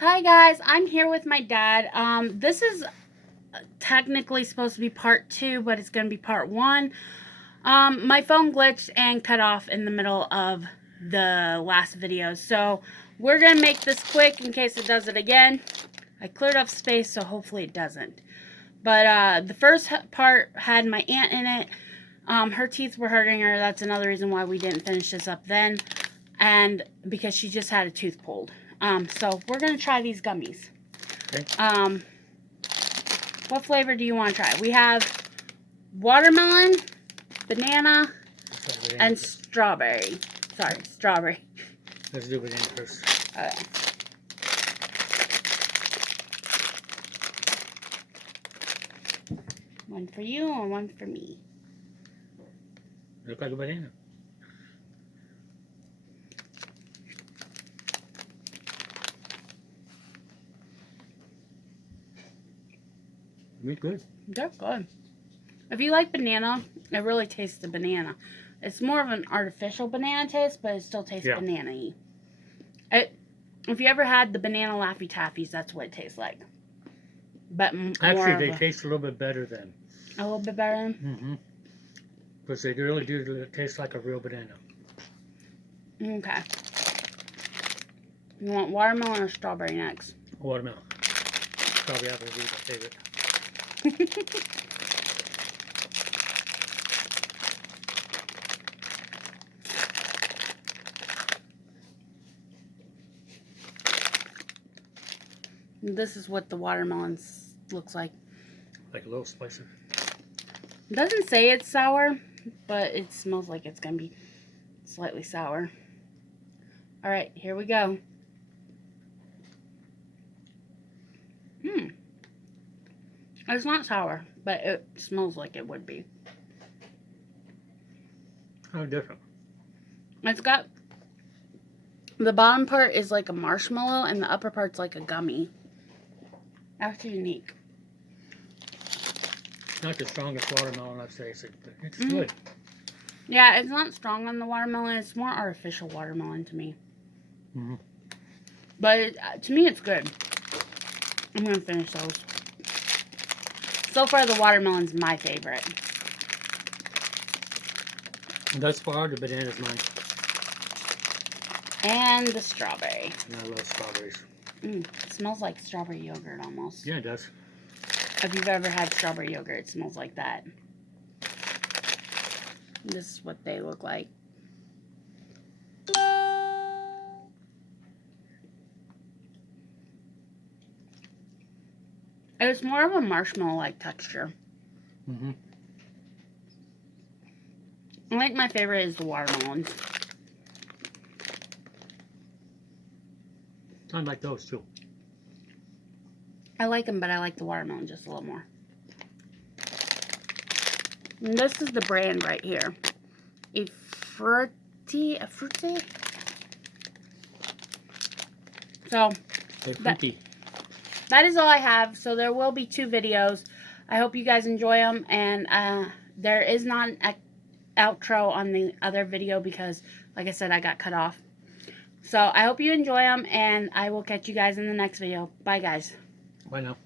Hi guys, I'm here with my dad. This is technically supposed to be part 2, but it's going to be part 1. My phone glitched and cut off in the middle of the last video, so we're going to make this quick in case it does it again. I cleared up space, so hopefully it doesn't. But the first part had my aunt in it. Her teeth were hurting her. That's another reason why we didn't finish this up then. And because she just had a tooth pulled. So we're going to try these gummies. Okay. What flavor do you want to try? We have watermelon, banana, and strawberry. Sorry, strawberry. Let's do banana first. Okay. One for you and one for me. Look like a banana. It's good. They're good. If you like banana, it really tastes the banana. It's more of an artificial banana taste, but it still tastes banana-y. If you ever had the banana Laffy Taffies, that's what it tastes like. But actually, they taste a little bit better then. A little bit better? Mm-hmm. Because they really do taste like a real banana. Okay. You want watermelon or strawberry next? Watermelon. Strawberry apple would be my favorite. This is what the watermelon looks like. Like a little spicy. It doesn't say it's sour, but it smells like it's going to be slightly sour. Alright, here we go. It's not sour, but it smells like it would be. How different. It's got... The bottom part is like a marshmallow, and the upper part's like a gummy. That's unique. Not the strongest watermelon I've tasted, but it's good. Yeah, it's not strong on the watermelon. It's more artificial watermelon to me. But to me, it's good. I'm going to finish those. So far, the watermelon's my favorite. Thus far, the banana's mine. And the strawberry. And I love strawberries. It smells like strawberry yogurt almost. Yeah, it does. If you've ever had strawberry yogurt, it smells like that. This is what they look like. It's more of a marshmallow-like texture. I think my favorite is the watermelons. I like those too. I like them, but I like the watermelon just a little more. And this is the brand right here. A fruity. So, that is all I have. So there will be 2 videos. I hope you guys enjoy them. And there is not an outro on the other video because, like I said, I got cut off. So I hope you enjoy them. And I will catch you guys in the next video. Bye, guys. Bye now.